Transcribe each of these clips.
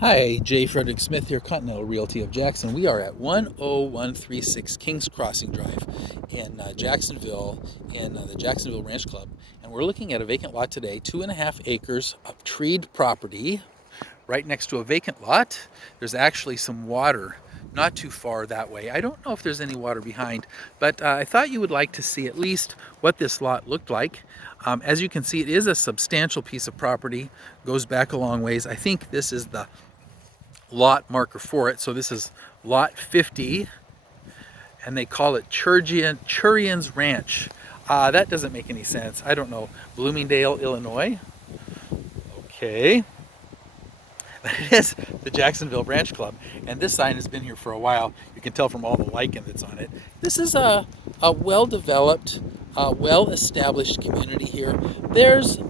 Hi, Jay Frederick Smith here, Continental Realty of Jackson. We are at 10136 Kings Crossing Drive in Jacksonville, in the Jacksonville Ranch Club. And we're looking at a vacant lot today, 2.5 acres of treed property right next to a vacant lot. There's actually some water not too far that way. I don't know if there's any water behind, but I thought you would like to see at least what this lot looked like. As you can see, it is a substantial piece of property, goes back a long ways. I think this is the lot marker for it. So this is lot 50, and they call it Churian's Ranch. That doesn't make any sense. I don't know. Bloomingdale, Illinois. Okay. It is the Jacksonville Ranch Club, and this sign has been here for a while. You can tell from all the lichen that's on it. This is a well-developed, well-established community here. There's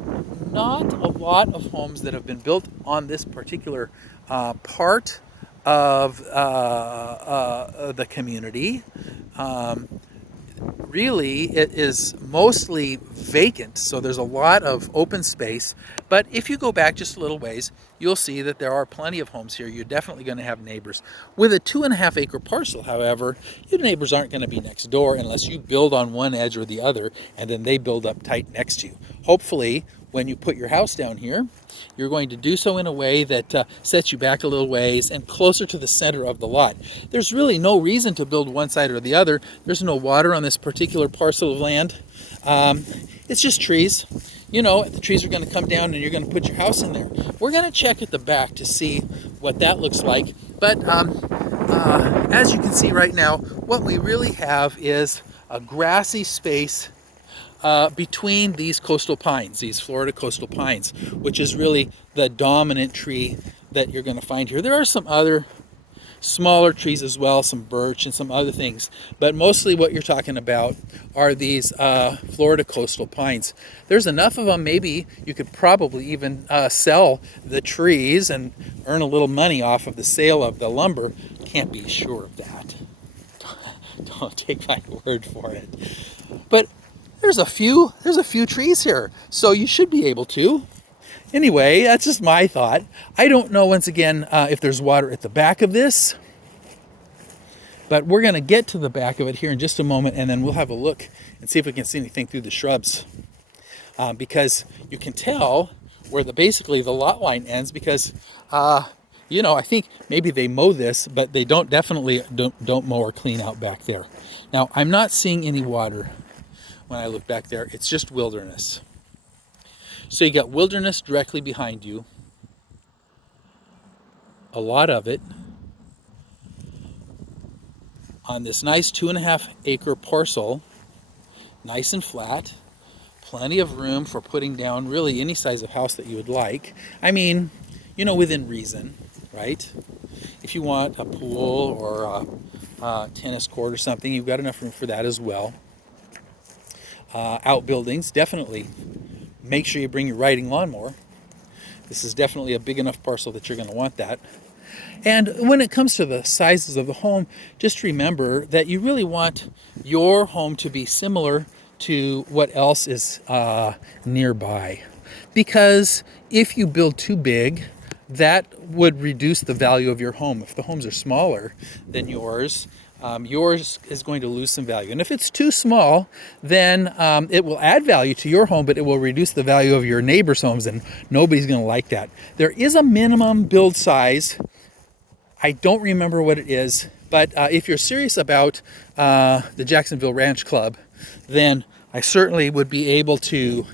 not a lot of homes that have been built on this particular part of the community. Really, it is mostly vacant, so there's a lot of open space. But if you go back just a little ways, you'll see that there are plenty of homes here. You're definitely going to have neighbors. With a 2.5 acre parcel, however, your neighbors aren't going to be next door unless you build on one edge or the other, and then they build up tight next to you. Hopefully, when you put your house down here, you're going to do so in a way that sets you back a little ways and closer to the center of the lot. There's really no reason to build one side or the other. There's no water on this particular parcel of land. It's just trees. You know, the trees are going to come down and you're going to put your house in there. We're going to check at the back to see what that looks like. But as you can see right now, what we really have is a grassy space between these coastal pines, these Florida coastal pines, which is really the dominant tree that you're going to find here. There are some other smaller trees as well, some birch and some other things, but mostly what you're talking about are these Florida coastal pines. There's enough of them, maybe you could probably even sell the trees and earn a little money off of the sale of the lumber. Can't be sure of that. Don't take my word for it. But there's a few trees here, so you should be able to. Anyway, that's just my thought. I don't know, once again, if there's water at the back of this, but we're going to get to the back of it here in just a moment, and then we'll have a look and see if we can see anything through the shrubs, because you can tell where basically the lot line ends, because you know, I think maybe they mow this, but they definitely don't mow or clean out back there. Now, I'm not seeing any water when I look back there. It's just wilderness. So you got wilderness directly behind you, a lot of it, on this nice 2.5 acre parcel, nice and flat, plenty of room for putting down really any size of house that you would like. I mean, you know, within reason, right? If you want a pool or a tennis court or something, you've got enough room for that as well. Outbuildings, definitely make sure you bring your riding lawnmower. This is definitely a big enough parcel that you're going to want that. And when it comes to the sizes of the home, just remember that you really want your home to be similar to what else is nearby. Because if you build too big, that would reduce the value of your home. If the homes are smaller than yours, yours is going to lose some value. And if it's too small, then it will add value to your home, but it will reduce the value of your neighbor's homes, and nobody's going to like that. There is a minimum build size. I don't remember what it is, but if you're serious about the Jacksonville Ranch Club, then I certainly would be able to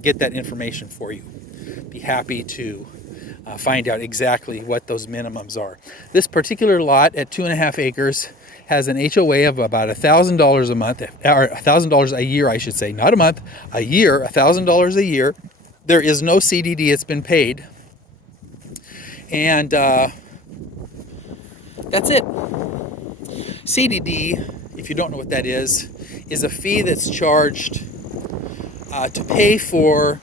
get that information for you. Be happy to find out exactly what those minimums are. This particular lot at 2.5 acres has an HOA of about $1,000 a month, or $1,000 a year, I should say, not a month, a year, $1,000 a year. There is no CDD, it's been paid. And that's it. CDD, if you don't know what that is a fee that's charged to pay for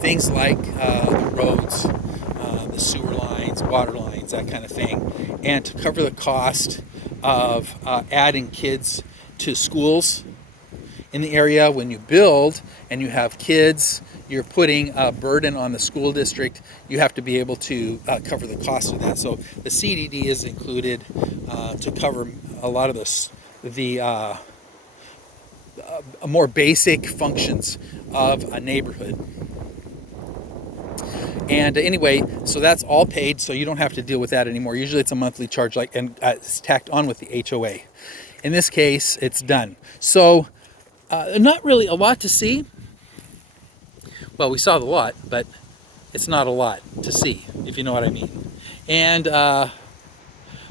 things like the roads, the sewer lines, water lines, that kind of thing, and to cover the cost of adding kids to schools in the area. When you build and you have kids, you're putting a burden on the school district. You have to be able to cover the cost of that. So the CDD is included to cover a lot of the more basic functions of a neighborhood. And anyway, so that's all paid, so you don't have to deal with that anymore. Usually it's a monthly charge, like, and it's tacked on with the HOA. In this case, it's done. So not really a lot to see. Well, we saw the lot, but it's not a lot to see, if you know what I mean. And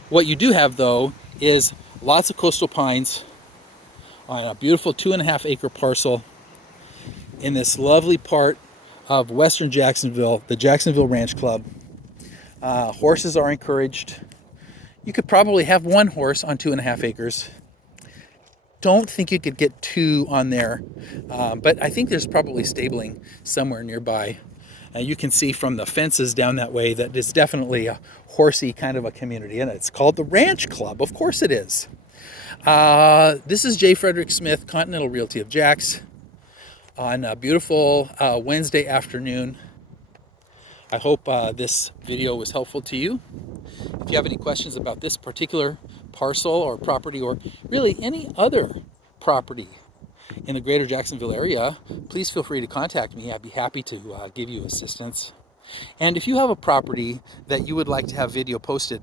what you do have, though, is lots of coastal pines on a beautiful 2.5 acre parcel in this lovely part of Western Jacksonville, the Jacksonville Ranch Club. Horses are encouraged. You could probably have one horse on 2.5 acres. Don't think you could get two on there, but I think there's probably stabling somewhere nearby. You can see from the fences down that way that it's definitely a horsey kind of a community, and it's called the Ranch Club. Of course it is. This is J. Frederick Smith, Continental Realty of Jax, on a beautiful Wednesday afternoon. I hope this video was helpful to you. If you have any questions about this particular parcel or property, or really any other property in the greater Jacksonville area, please feel free to contact me. I'd be happy to give you assistance. And if you have a property that you would like to have video posted,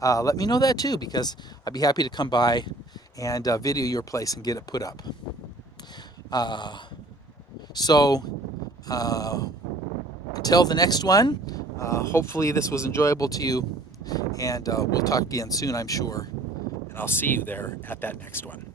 let me know that too, because I'd be happy to come by and video your place and get it put up. Until the next one, hopefully this was enjoyable to you, and we'll talk again soon, I'm sure, and I'll see you there at that next one.